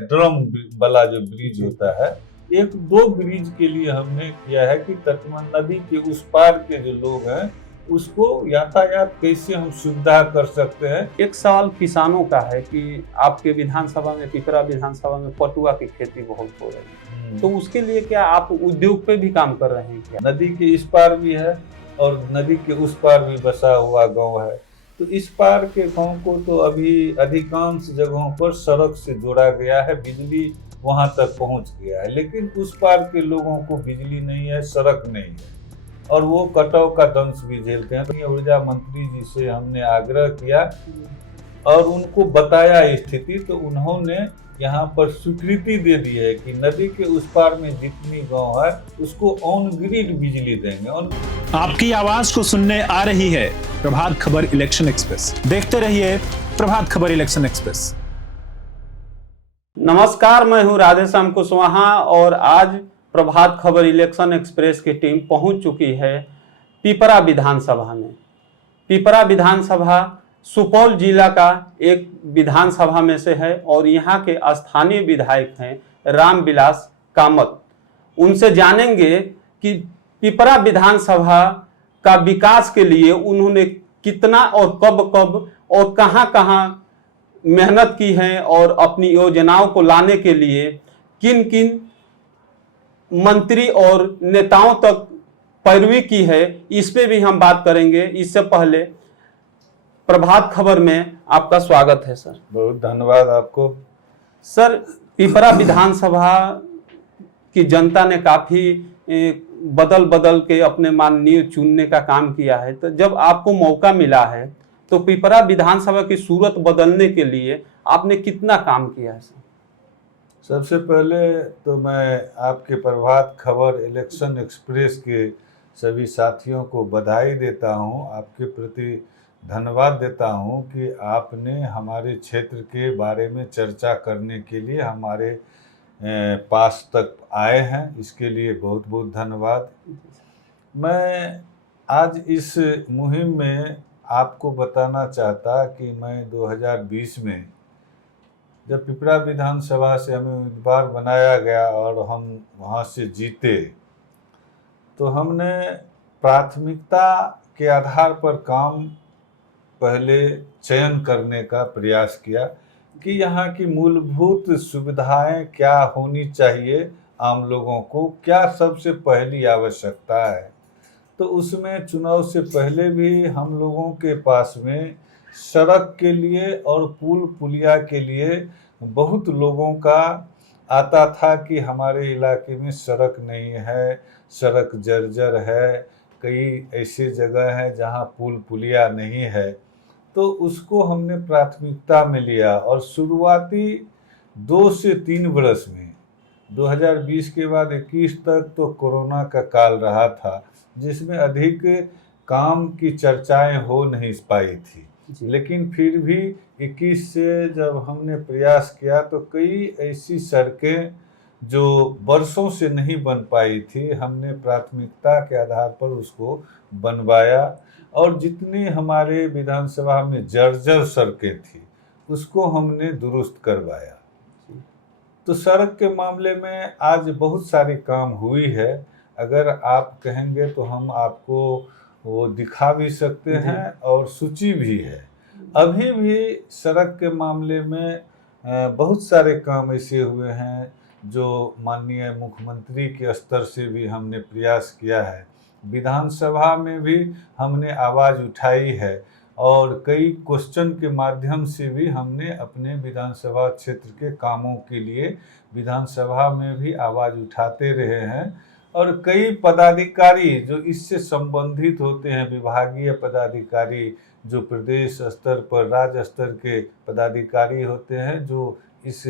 Drum वाला जो bridge होता है, एक दो ब्रिज के लिए हमने किया है कि तटबंध नदी के उस पार के जो लोग हैं उसको यातायात कैसे हम सुविधा कर सकते हैं। एक सवाल किसानों का है कि आपके विधानसभा में, पिपरा विधानसभा में पटुआ की खेती बहुत हो रही है, तो उसके लिए क्या आप उद्योग पे भी काम कर रहे हैं क्या? नदी के इस पार भी है और नदी के उस पार भी बसा हुआ गांव है, तो इस पार के गांव को तो अभी अधिकांश जगहों पर सड़क से जोड़ा गया है, बिजली वहां तक पहुंच गया है, लेकिन उस पार के लोगों को बिजली नहीं है, सड़क नहीं है और वो कटाव का दंश भी झेलते हैं। तो ऊर्जा मंत्री जी से हमने आग्रह किया और उनको बताया स्थिति, तो उन्होंने यहाँ पर स्वीकृति दे दी है कि नदी के उस पार में जितनी गांव है उसको ऑन ग्रिड बिजली देंगे। आपकी आवाज को सुनने आ रही है प्रभात खबर इलेक्शन एक्सप्रेस। देखते रहिए प्रभात खबर इलेक्शन एक्सप्रेस। नमस्कार, मैं हूं राधेश्याम कुशवाहा और आज प्रभात खबर इलेक्शन एक्सप्रेस की टीम पहुंच चुकी है पिपरा विधानसभा में। पिपरा विधानसभा सुपौल जिला का एक विधानसभा में से है और यहाँ के स्थानीय विधायक हैं रामविलास कामत। उनसे जानेंगे कि पिपरा विधानसभा का विकास के लिए उन्होंने कितना और कब और कहां मेहनत की है और अपनी योजनाओं को लाने के लिए किन किन मंत्री और नेताओं तक पैरवी की है, इस पे भी हम बात करेंगे। इससे पहले प्रभात खबर में आपका स्वागत है सर। बहुत धन्यवाद आपको सर। पिपरा विधानसभा की जनता ने काफी बदल के अपने माननीय चुनने का काम किया है, तो जब आपको मौका मिला है तो पिपरा विधानसभा की सूरत बदलने के लिए आपने कितना काम किया है सर? सबसे पहले तो मैं आपके प्रभात खबर इलेक्शन एक्सप्रेस के सभी साथियों को बधाई देता हूं, आपके प्रति धन्यवाद देता हूं कि आपने हमारे क्षेत्र के बारे में चर्चा करने के लिए हमारे पास तक आए हैं, इसके लिए बहुत बहुत धन्यवाद। मैं आज इस मुहिम में आपको बताना चाहता कि मैं 2020 में जब पिपरा विधानसभा से हमें उम्मीदवार बनाया गया और हम वहाँ से जीते, तो हमने प्राथमिकता के आधार पर काम पहले चयन करने का प्रयास किया कि यहाँ की मूलभूत सुविधाएं क्या होनी चाहिए, आम लोगों को क्या सबसे पहली आवश्यकता है। तो उसमें चुनाव से पहले भी हम लोगों के पास में सड़क के लिए और पुल पुलिया के लिए बहुत लोगों का आता था कि हमारे इलाके में सड़क नहीं है, सड़क जर्जर है, कई ऐसे जगह हैं जहां पुल पुलिया नहीं है। तो उसको हमने प्राथमिकता में लिया और शुरुआती 2 से 3 वर्ष में 2020 के बाद 21 तक तो कोरोना का काल रहा था, जिसमें अधिक काम की चर्चाएं हो नहीं पाई थी, लेकिन फिर भी 21 से जब हमने प्रयास किया तो कई ऐसी सड़कें जो वर्षों से नहीं बन पाई थी, हमने प्राथमिकता के आधार पर उसको बनवाया और जितनी हमारे विधानसभा में जर्जर सड़कें थी उसको हमने दुरुस्त करवाया। तो सड़क के मामले में आज बहुत सारी काम हुई है, अगर आप कहेंगे तो हम आपको वो दिखा भी सकते हैं और सूची भी है। अभी भी सड़क के मामले में बहुत सारे काम ऐसे हुए हैं जो माननीय मुख्यमंत्री के स्तर से भी हमने प्रयास किया है, विधानसभा में भी हमने आवाज़ उठाई है और कई क्वेश्चन के माध्यम से भी हमने अपने विधानसभा क्षेत्र के कामों के लिए विधानसभा में भी आवाज़ उठाते रहे हैं। और कई पदाधिकारी जो इससे संबंधित होते हैं, विभागीय पदाधिकारी जो प्रदेश स्तर पर राज्य स्तर के पदाधिकारी होते हैं जो इस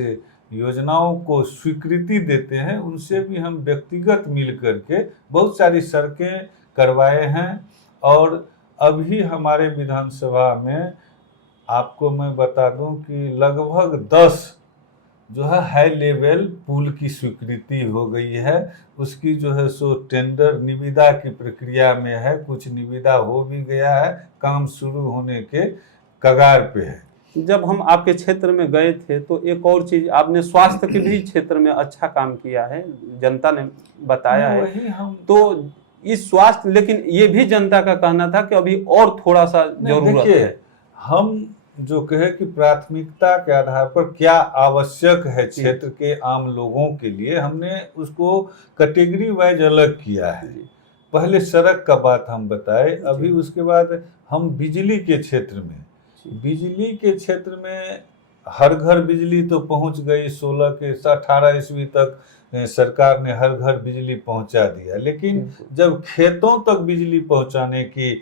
योजनाओं को स्वीकृति देते हैं, उनसे भी हम व्यक्तिगत मिल करके बहुत सारी सड़कें करवाए हैं। और अभी हमारे विधानसभा में आपको मैं बता दूं कि लगभग 10 जो है हाई लेवल पुल की स्वीकृति हो गई है, उसकी जो है सो टेंडर निविदा की प्रक्रिया में है, कुछ निविदा हो भी गया है, काम शुरू होने के कगार पे है। जब हम आपके क्षेत्र में गए थे तो एक और चीज आपने स्वास्थ्य के भी क्षेत्र में अच्छा काम किया है, जनता ने बताया है। वही हम तो इस स्वास्थ्य, लेकिन ये भी जनता का कहना था कि अभी और थोड़ा सा जरूरत देखिए, है। हम जो कहे कि प्राथमिकता के आधार पर क्या आवश्यक है क्षेत्र के आम लोगों के लिए, हमने उसको कैटेगरी वाइज अलग किया है। पहले सड़क का बात हम बताए, अभी उसके बाद हम बिजली के क्षेत्र में, बिजली के क्षेत्र में हर घर बिजली तो पहुंच गई, 16 के 18 ईस्वी तक सरकार ने हर घर बिजली पहुंचा दिया, लेकिन जब खेतों तक बिजली पहुंचाने की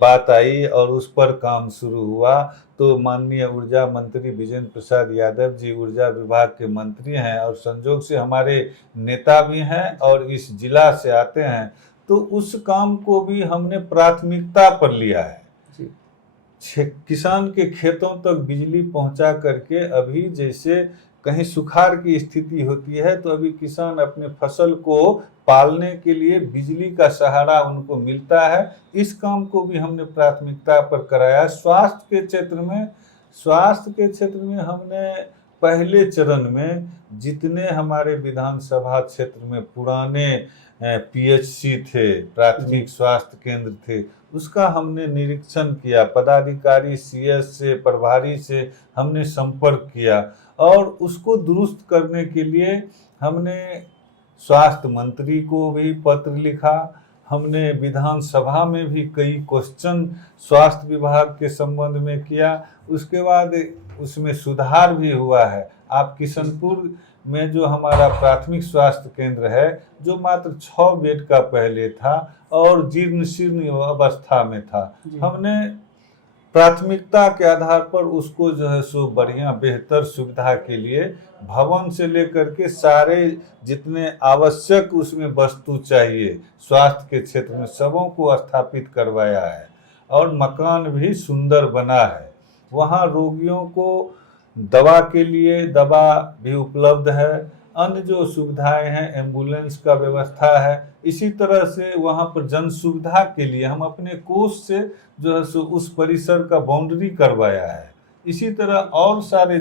बात आई और उस पर काम शुरू हुआ तो माननीय ऊर्जा मंत्री विजेंद्र प्रसाद यादव जी ऊर्जा विभाग के मंत्री हैं और संजोग से हमारे नेता भी हैं और इस जिला से आते हैं, तो उस काम को भी हमने प्राथमिकता पर लिया है। किसान के खेतों तक बिजली पहुंचा करके, अभी जैसे कहीं सुखाड़ की स्थिति होती है तो अभी किसान अपने फसल को पालने के लिए बिजली का सहारा उनको मिलता है, इस काम को भी हमने प्राथमिकता पर कराया। स्वास्थ्य के क्षेत्र में हमने पहले चरण में जितने हमारे विधानसभा क्षेत्र में पुराने पीएचसी थे, प्राथमिक स्वास्थ्य केंद्र थे, उसका हमने निरीक्षण किया, पदाधिकारी सीएस से, प्रभारी से हमने संपर्क किया और उसको दुरुस्त करने के लिए हमने स्वास्थ्य मंत्री को भी पत्र लिखा, हमने विधानसभा में भी कई क्वेश्चन स्वास्थ्य विभाग के संबंध में किया, उसके बाद उसमें सुधार भी हुआ है। आप किशनपुर में जो हमारा प्राथमिक स्वास्थ्य केंद्र है, जो मात्र 6 बेड का पहले था और जीर्ण शीर्ण अवस्था में था, हमने प्राथमिकता के आधार पर उसको जो है सो बढ़िया बेहतर सुविधा के लिए भवन से लेकर के सारे जितने आवश्यक उसमें वस्तु चाहिए स्वास्थ्य के क्षेत्र में सबों को स्थापित करवाया है और मकान भी सुंदर बना है। वहाँ रोगियों को दवा के लिए दवा भी उपलब्ध है, अन्य जो सुविधाएं हैं, एम्बुलेंस का व्यवस्था है। इसी तरह से वहाँ पर जन सुविधा के लिए हम अपने कोष से जो है सो उस परिसर का बाउंड्री करवाया है। इसी तरह और सारे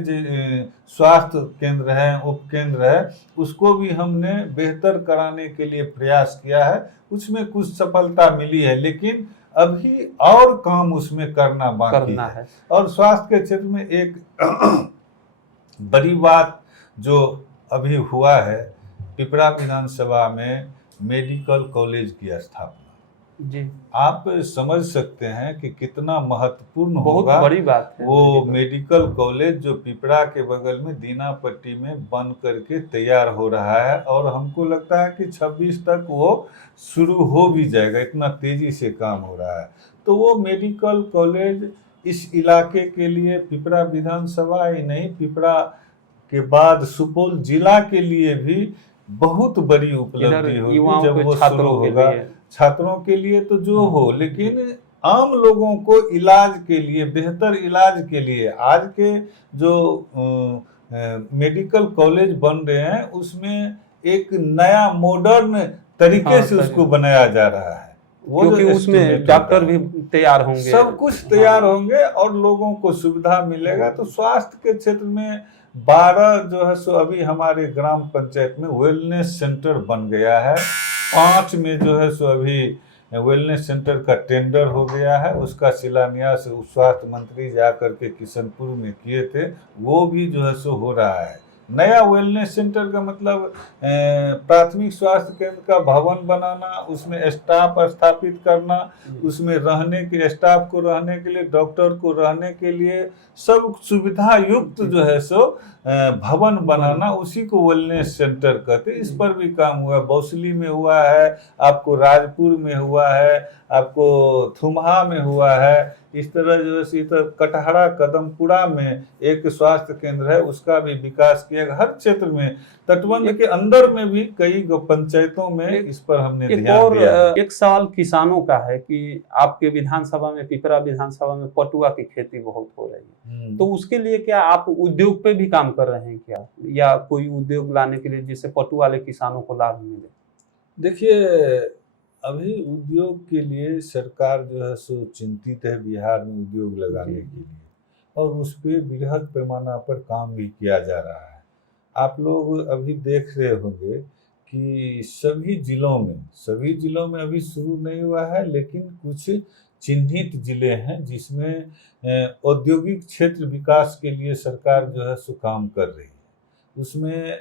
स्वास्थ्य केंद्र हैं, उपकेंद्र है, उसको भी हमने बेहतर कराने के लिए प्रयास किया है। उसमें कुछ सफलता मिली है, लेकिन अभी और काम उसमें करना बाकी है। और स्वास्थ्य के क्षेत्र में एक बड़ी बात जो अभी हुआ है, पिपरा विधानसभा में मेडिकल कॉलेज की स्थापना जी, आप समझ सकते हैं कि कितना महत्वपूर्ण बहुत होगा। बड़ी बात है। वो मेडिकल कॉलेज जो पिपरा के बगल में दीनापट्टी में बन करके तैयार हो रहा है और हमको लगता है कि 26 तक वो शुरू हो भी जाएगा, इतना तेजी से काम हो रहा है। तो वो मेडिकल कॉलेज इस इलाके के लिए, पिपरा विधानसभा ही नहीं, पिपरा के बाद सुपौल जिला के लिए भी बहुत बड़ी उपलब्धि होगी जब वो शुरू होगा। छात्रों के लिए तो जो हो, लेकिन आम लोगों को इलाज के लिए, बेहतर इलाज के लिए आज के जो मेडिकल कॉलेज बन रहे हैं उसमें एक नया मॉडर्न तरीके से उसको बनाया जा रहा है। वो क्योंकि उसमें डॉक्टर भी तैयार होंगे, सब कुछ तैयार होंगे और लोगों को सुविधा मिलेगा। तो स्वास्थ्य के क्षेत्र में 12 जो है सो अभी हमारे ग्राम पंचायत में वेलनेस सेंटर बन गया है। 5 में जो है सो अभी वेलनेस सेंटर का टेंडर हो गया है, उसका शिलान्यास स्वास्थ्य मंत्री जाकर के किशनपुर में किए थे, वो भी जो है सो हो रहा है। नया वेलनेस सेंटर का मतलब प्राथमिक स्वास्थ्य केंद्र का भवन बनाना, उसमें स्टाफ स्थापित करना, उसमें रहने के स्टाफ को रहने के लिए, डॉक्टर को रहने के लिए सब सुविधा युक्त जो है सो भवन बनाना, उसी को वेलनेस सेंटर कहते हैं। इस पर भी काम हुआ है, बौसली में हुआ है, आपको राजपुर में हुआ है, आपको थुमहा में हुआ है। इस तरह जो है कटहरा कदमपुरा में एक स्वास्थ्य केंद्र है, उसका भी विकास किया। हर क्षेत्र में, तटबंध के अंदर में भी कई पंचायतों में इस पर हमने ध्यान दिया। एक सवाल किसानों का है कि आपके विधानसभा में, पिपरा विधानसभा में पटुआ की खेती बहुत हो रही है, तो उसके लिए क्या आप उद्योग पे भी काम कर रहे हैं क्या, या कोई उद्योग लाने के लिए जिससे पटुआ वाले किसानों को लाभ मिले? देखिए, अभी उद्योग के लिए सरकार जो है सो चिंतित है बिहार में उद्योग लगाने के लिए, और उस पर बृहद पैमाना पर काम भी किया जा रहा है। आप लोग अभी देख रहे होंगे कि सभी जिलों में अभी शुरू नहीं हुआ है, लेकिन कुछ चिन्हित जिले हैं जिसमें औद्योगिक क्षेत्र विकास के लिए सरकार जो है सो काम कर रही है। उसमें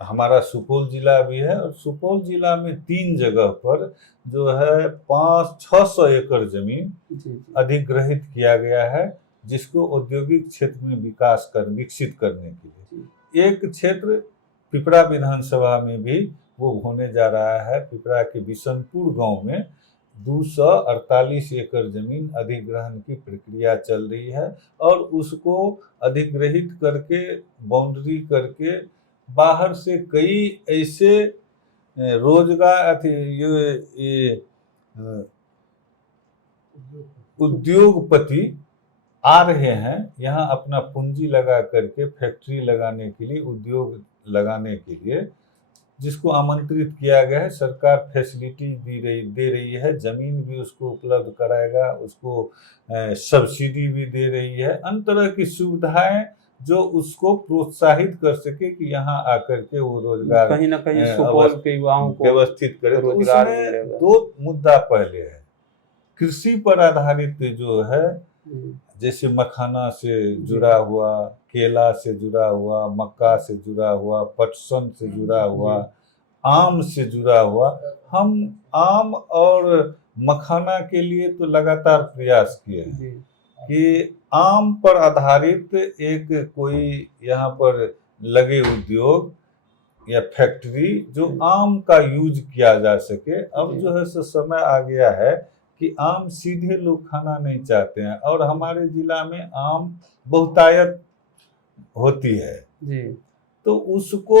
हमारा सुपौल जिला भी है, और सुपौल जिला में 3 जगह पर जो है 500-600 एकड़ जमीन अधिग्रहित किया गया है, जिसको औद्योगिक क्षेत्र में विकसित करने के लिए। एक क्षेत्र पिपरा विधानसभा में भी वो होने जा रहा है। पिपरा के बिशनपुर गांव में 248 एकड़ जमीन अधिग्रहण की प्रक्रिया चल रही है, और उसको अधिग्रहित करके बाउंड्री करके बाहर से कई ऐसे रोजगार ये उद्योगपति आ रहे हैं यहाँ अपना पूंजी लगा करके फैक्ट्री लगाने के लिए, उद्योग लगाने के लिए, जिसको आमंत्रित किया गया है। सरकार फैसिलिटी दे रही है, जमीन भी उसको उपलब्ध कराएगा, उसको सब्सिडी भी दे रही है, अन्य तरह की सुविधाएं जो उसको प्रोत्साहित कर सके कि यहाँ आकर के वो रोजगार कहीं ना कहीं सुपौल के युवाओं को व्यवस्थित करे। तो उसमें 2 मुद्दा पहले है, कृषि पर आधारित जो है, जैसे मखाना से जुड़ा हुआ, केला से जुड़ा हुआ, मक्का से जुड़ा हुआ, पटसन से जुड़ा हुआ, आम से जुड़ा हुआ। हम आम और मखाना के लिए तो लगातार प्रयास किए हैं कि आम पर आधारित एक कोई यहाँ पर लगे उद्योग या फैक्ट्री जो आम का यूज किया जा सके। अब जो है सो समय आ गया है कि आम सीधे लोग खाना नहीं चाहते हैं, और हमारे जिला में आम बहुतायत होती है जी। तो उसको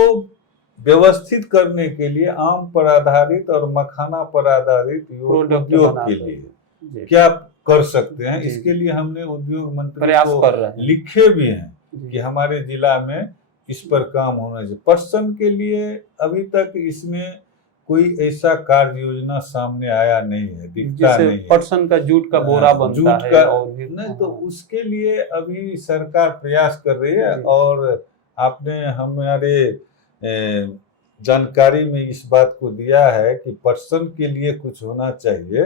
व्यवस्थित करने के लिए आम पर आधारित और मखाना पर आधारित उद्योग के लिए क्या कर सकते हैं, इसके लिए हमने उद्योग मंत्री को लिखे भी हैं कि हमारे जिला में इस पर काम होना चाहिए। पटसन के लिए अभी तक इसमें कोई ऐसा कार्य योजना सामने आया नहीं है, दिखता नहीं है। पटसन का जूट का बोरा बनता है और नहीं, तो उसके लिए अभी सरकार प्रयास कर रही है। और आपने हमारे जानकारी में इस बात को दिया है कि पटसन के लिए कुछ होना चाहिए,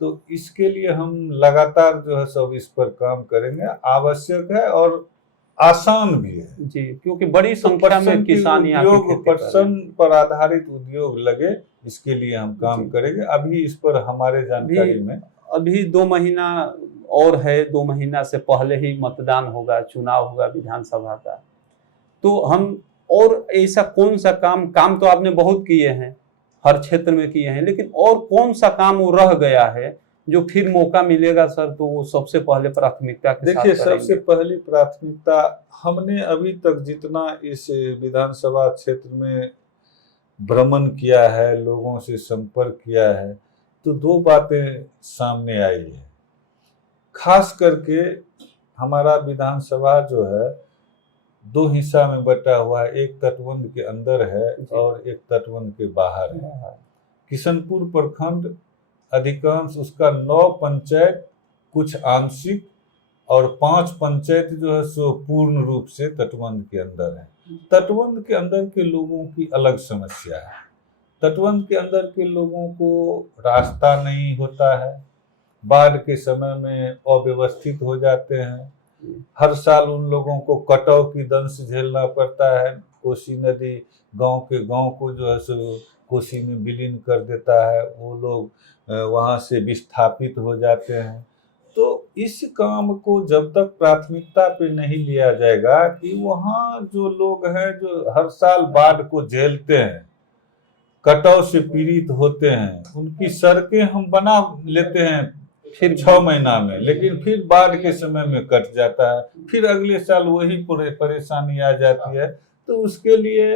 तो इसके लिए हम लगातार जो है सब इस पर काम करेंगे। आवश्यक है और आसान भी है जी, क्योंकि बड़ी संख्या में किसान पटसन पर आधारित उद्योग लगे, इसके लिए हम काम करेंगे। अभी इस पर हमारे जानकारी में अभी 2 महीना और है, 2 महीना से पहले ही मतदान होगा, चुनाव होगा विधानसभा का। तो हम और ऐसा कौन सा काम तो आपने बहुत किए हैं, हर क्षेत्र में किए हैं, लेकिन और कौन सा काम वो रह गया है जो फिर मौका मिलेगा सर तो वो सबसे पहले प्राथमिकता के साथ देखिए, सबसे पहली प्राथमिकता हमने अभी तक जितना इस विधानसभा क्षेत्र में भ्रमण किया है, लोगों से संपर्क किया है, तो 2 बातें सामने आई है। खास करके हमारा विधानसभा जो है 2 हिस्सा में बटा हुआ है, एक तटबंध के अंदर है और एक तटबंध के बाहर है। किशनपुर प्रखंड अधिकांश उसका 9 पंचायत कुछ आंशिक और 5 पंचायत जो है सो पूर्ण रूप से तटबंध के अंदर है। तटबंध के अंदर के लोगों की अलग समस्या है। तटबंध के अंदर के लोगों को रास्ता नहीं होता है, बाढ़ के समय में अव्यवस्थित हो जाते हैं, हर साल उन लोगों को कटाव की दंश झेलना पड़ता है। कोसी नदी गांव को जो है सो कोसी में विलीन कर देता है, वो लोग वहां से विस्थापित हो जाते हैं। तो इस काम को जब तक प्राथमिकता पे नहीं लिया जाएगा कि वहाँ जो लोग हैं जो हर साल बाढ़ को झेलते हैं, कटाव से पीड़ित होते हैं, उनकी सड़कें हम बना लेते हैं फिर 6 महीना में, लेकिन फिर बाढ़ के समय में कट जाता है, फिर अगले साल वही परेशानी आ जाती है। तो उसके लिए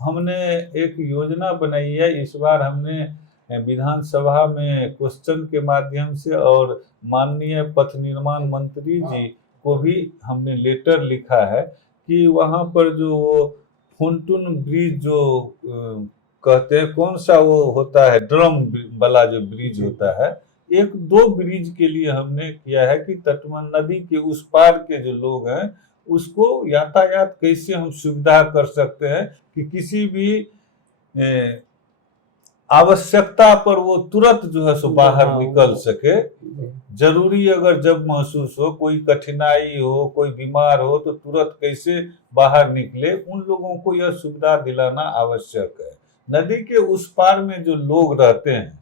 हमने एक योजना बनाई है। इस बार हमने विधानसभा में क्वेश्चन के माध्यम से और माननीय पथ निर्माण मंत्री जी को भी हमने लेटर लिखा है कि वहाँ पर जो फुनटुन ब्रिज जो कहते हैं, कौन सा वो होता है, ड्रम वाला जो ब्रिज होता है, एक दो ब्रिज के लिए हमने किया है कि तटबंध नदी के उस पार के जो लोग हैं उसको यातायात कैसे हम सुविधा कर सकते हैं कि किसी भी आवश्यकता पर वो तुरंत जो है सो बाहर निकल सके। जरूरी अगर जब महसूस हो, कोई कठिनाई हो, कोई बीमार हो, तो तुरंत कैसे बाहर निकले, उन लोगों को यह सुविधा दिलाना आवश्यक है। नदी के उस पार में जो लोग रहते हैं,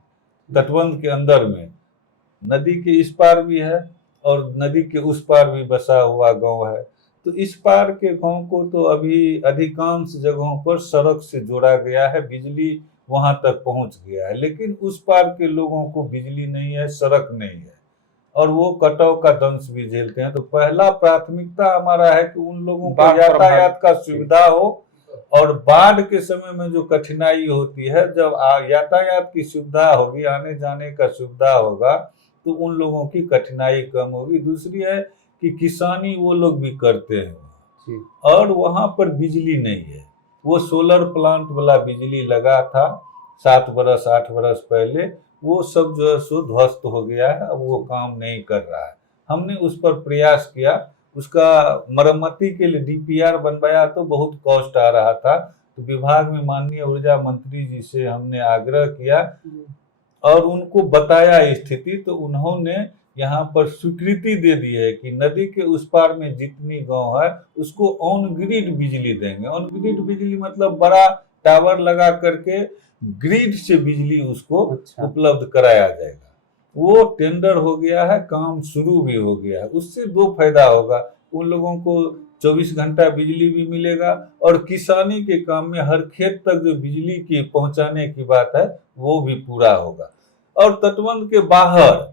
तटबंध के अंदर में, नदी के इस पार भी है और नदी के उस पार भी बसा हुआ गांव है। तो इस पार के गांव को तो अभी अधिकांश जगहों पर सड़क से जोड़ा गया है, बिजली वहां तक पहुंच गया है, लेकिन उस पार के लोगों को बिजली नहीं है, सड़क नहीं है और वो कटाव का दंश भी झेलते हैं। तो पहला प्राथमिकता हमारा है कि उन लोगों को यातायात का सुविधा हो और बाढ़ के समय में जो कठिनाई होती है, जब यातायात की सुविधा होगी, आने जाने का सुविधा होगा, तो उन लोगों की कठिनाई कम होगी। दूसरी है कि किसानी वो लोग भी करते हैं और वहां पर बिजली नहीं है। वो सोलर प्लांट वाला बिजली लगा था 7 बरस 8 बरस पहले, वो सब जो है सो ध्वस्त हो गया है, अब वो काम नहीं कर रहा है। हमने उस पर प्रयास किया, उसका मरम्मती के लिए डीपीआर बनवाया तो बहुत कॉस्ट आ रहा था। तो विभाग में माननीय ऊर्जा मंत्री जी से हमने आग्रह किया और उनको बताया स्थिति, तो उन्होंने यहाँ पर स्वीकृति दे दी है कि नदी के उस पार में जितनी गांव है उसको ऑन ग्रिड बिजली देंगे। ऑन ग्रिड बिजली मतलब बड़ा टावर लगा करके ग्रिड से बिजली उसको उपलब्ध कराया जाएगा। वो टेंडर हो गया है, काम शुरू भी हो गया है। उससे दो फायदा होगा, उन लोगों को 24 घंटा बिजली भी मिलेगा और किसानी के काम में हर खेत तक जो बिजली की पहुंचाने की बात है वो भी पूरा होगा। और तटबंध के बाहर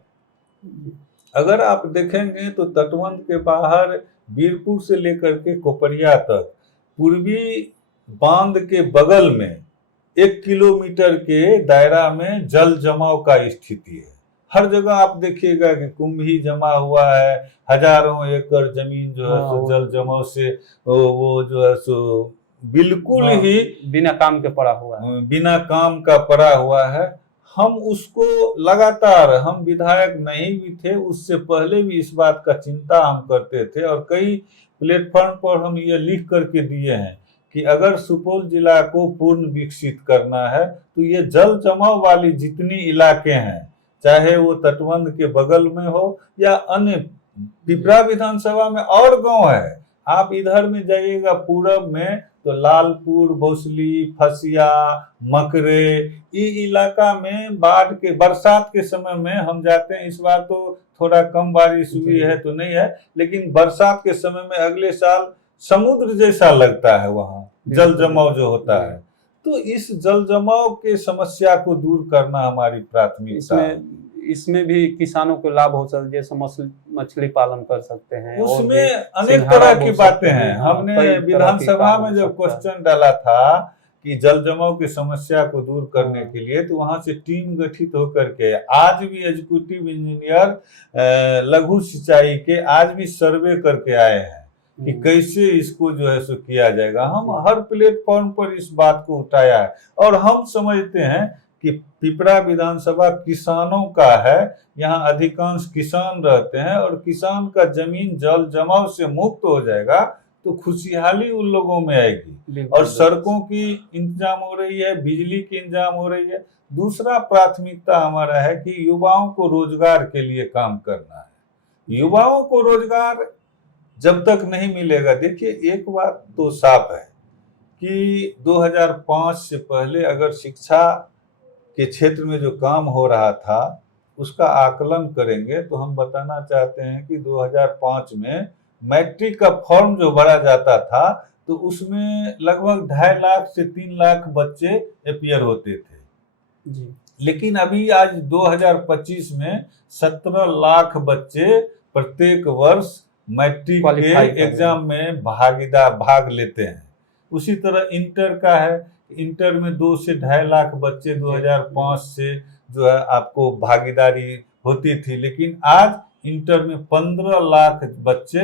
अगर आप देखेंगे तो तटबंध के बाहर बीरपुर से लेकर के कोपरिया तक पूर्वी बांध के बगल में 1 किलोमीटर के दायरा में जल जमाव का स्थिति है। हर जगह आप देखिएगा कि कुंभ ही जमा हुआ है, हजारों एकड़ जमीन जो है सो जल जमाव से वो जो है सो बिल्कुल ही बिना काम के पड़ा हुआ है, बिना काम का पड़ा हुआ है। हम उसको लगातार, हम विधायक नहीं भी थे उससे पहले भी इस बात का चिंता हम करते थे और कई प्लेटफॉर्म पर हम ये लिख करके दिए हैं कि अगर सुपौल जिला को पूर्ण विकसित करना है तो ये जल जमाव वाली जितनी इलाके हैं, चाहे वो तटबंध के बगल में हो या अन्य, पिपरा विधानसभा में और गांव है, आप इधर में जाइएगा पूरब में तो लालपुर, भोसली, फसिया, मकरे, ये इलाका में बाढ़ के बरसात के समय में हम जाते हैं। इस बार तो थोड़ा कम बारिश हुई है तो नहीं है, लेकिन बरसात के समय में अगले साल समुद्र जैसा लगता है वहाँ जल जमाव जो होता है। तो इस जल जमाव के समस्या को दूर करना हमारी प्राथमिकता है। इसमें भी किसानों को लाभ हो सकता है, जैसे मछली पालन कर सकते हैं, उसमें अनेक तरह की बातें हैं। हमने विधानसभा में जब क्वेश्चन डाला था कि जल जमाव की समस्या को दूर करने के लिए, तो वहां से टीम गठित होकर के आज भी एग्जीक्यूटिव इंजीनियर लघु सिंचाई के आज भी सर्वे करके आए हैं कि कैसे इसको जो है सो किया जाएगा। हम हर प्लेटफॉर्म पर इस बात को उठाया है और हम समझते हैं कि पिपरा विधानसभा किसानों का है, यहाँ अधिकांश किसान रहते हैं और किसान का जमीन जल जमाव से मुक्त हो जाएगा तो खुशहाली उन लोगों में आएगी और सड़कों की इंतजाम हो रही है, बिजली की इंतजाम हो रही है। दूसरा प्राथमिकता हमारा है कि युवाओं को रोजगार के लिए काम करना है। युवाओं को रोजगार जब तक नहीं मिलेगा, देखिए एक बात तो साफ है कि 2005 से पहले अगर शिक्षा के क्षेत्र में जो काम हो रहा था उसका आकलन करेंगे तो हम बताना चाहते हैं कि 2005 में मैट्रिक का फॉर्म जो भरा जाता था तो उसमें लगभग 2.5 लाख से 3 लाख बच्चे अपीयर होते थे जी। लेकिन अभी आज 2025 में 17 लाख बच्चे प्रत्येक वर्ष मैट्रिक के एग्जाम में भाग लेते हैं। उसी तरह इंटर का है, इंटर में 2 से 2.5 लाख बच्चे 2005 से जो है आपको भागीदारी होती थी, लेकिन आज इंटर में 15 लाख बच्चे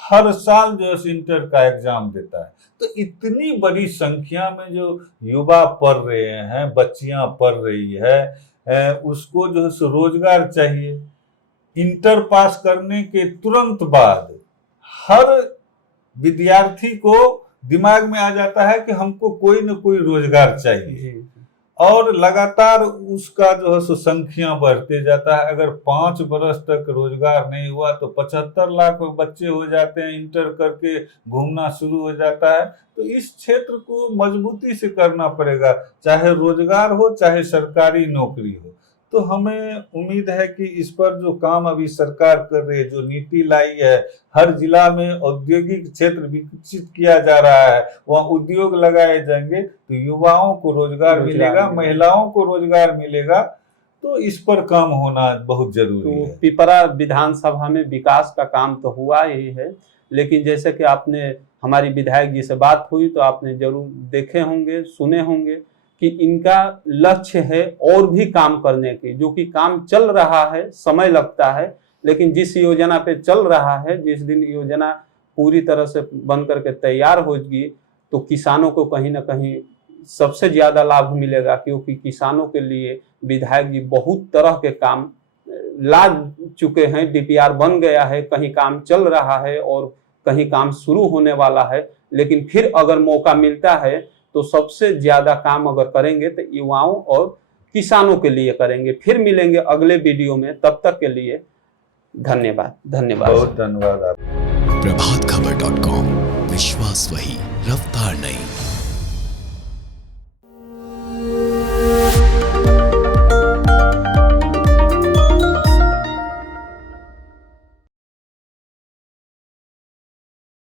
हर साल जो है इंटर का एग्जाम देता है। तो इतनी बड़ी संख्या में जो युवा पढ़ रहे हैं, बच्चियां पढ़ रही है, उसको जो है सो रोजगार चाहिए। इंटर पास करने के तुरंत बाद हर विद्यार्थी को दिमाग में आ जाता है कि हमको कोई न कोई रोजगार चाहिए, और लगातार उसका जो है सो संख्या बढ़ते जाता है। अगर 5 वर्ष तक रोजगार नहीं हुआ तो 75 लाख बच्चे हो जाते हैं, इंटर करके घूमना शुरू हो जाता है। तो इस क्षेत्र को मजबूती से करना पड़ेगा, चाहे रोजगार हो चाहे सरकारी नौकरी हो। तो हमें उम्मीद है कि इस पर जो काम अभी सरकार कर रही है, जो नीति लाई है, हर जिला में औद्योगिक क्षेत्र विकसित किया जा रहा है, वहाँ उद्योग लगाए जाएंगे तो युवाओं को रोजगार मिलेगा, महिलाओं को रोजगार मिलेगा। तो इस पर काम होना बहुत जरूरी है। पिपरा विधानसभा में विकास का काम तो हुआ ही है, लेकिन जैसे कि आपने हमारी विधायक जी से बात हुई तो आपने जरूर देखे होंगे, सुने होंगे कि इनका लक्ष्य है और भी काम करने की, जो कि काम चल रहा है, समय लगता है, लेकिन जिस योजना पे चल रहा है, जिस दिन योजना पूरी तरह से बन करके तैयार होगी तो किसानों को कहीं ना कहीं सबसे ज्यादा लाभ मिलेगा, क्योंकि किसानों के लिए विधायक जी बहुत तरह के काम ला चुके हैं। डीपीआर बन गया है, कहीं काम चल रहा है और कहीं काम शुरू होने वाला है, लेकिन फिर अगर मौका मिलता है तो सबसे ज्यादा काम अगर करेंगे तो युवाओं और किसानों के लिए करेंगे। फिर मिलेंगे अगले वीडियो में, तब तक के लिए धन्यवाद। बहुत धन्यवाद आप। प्रभातखबर.com, विश्वास वही, रफ्तार नहीं।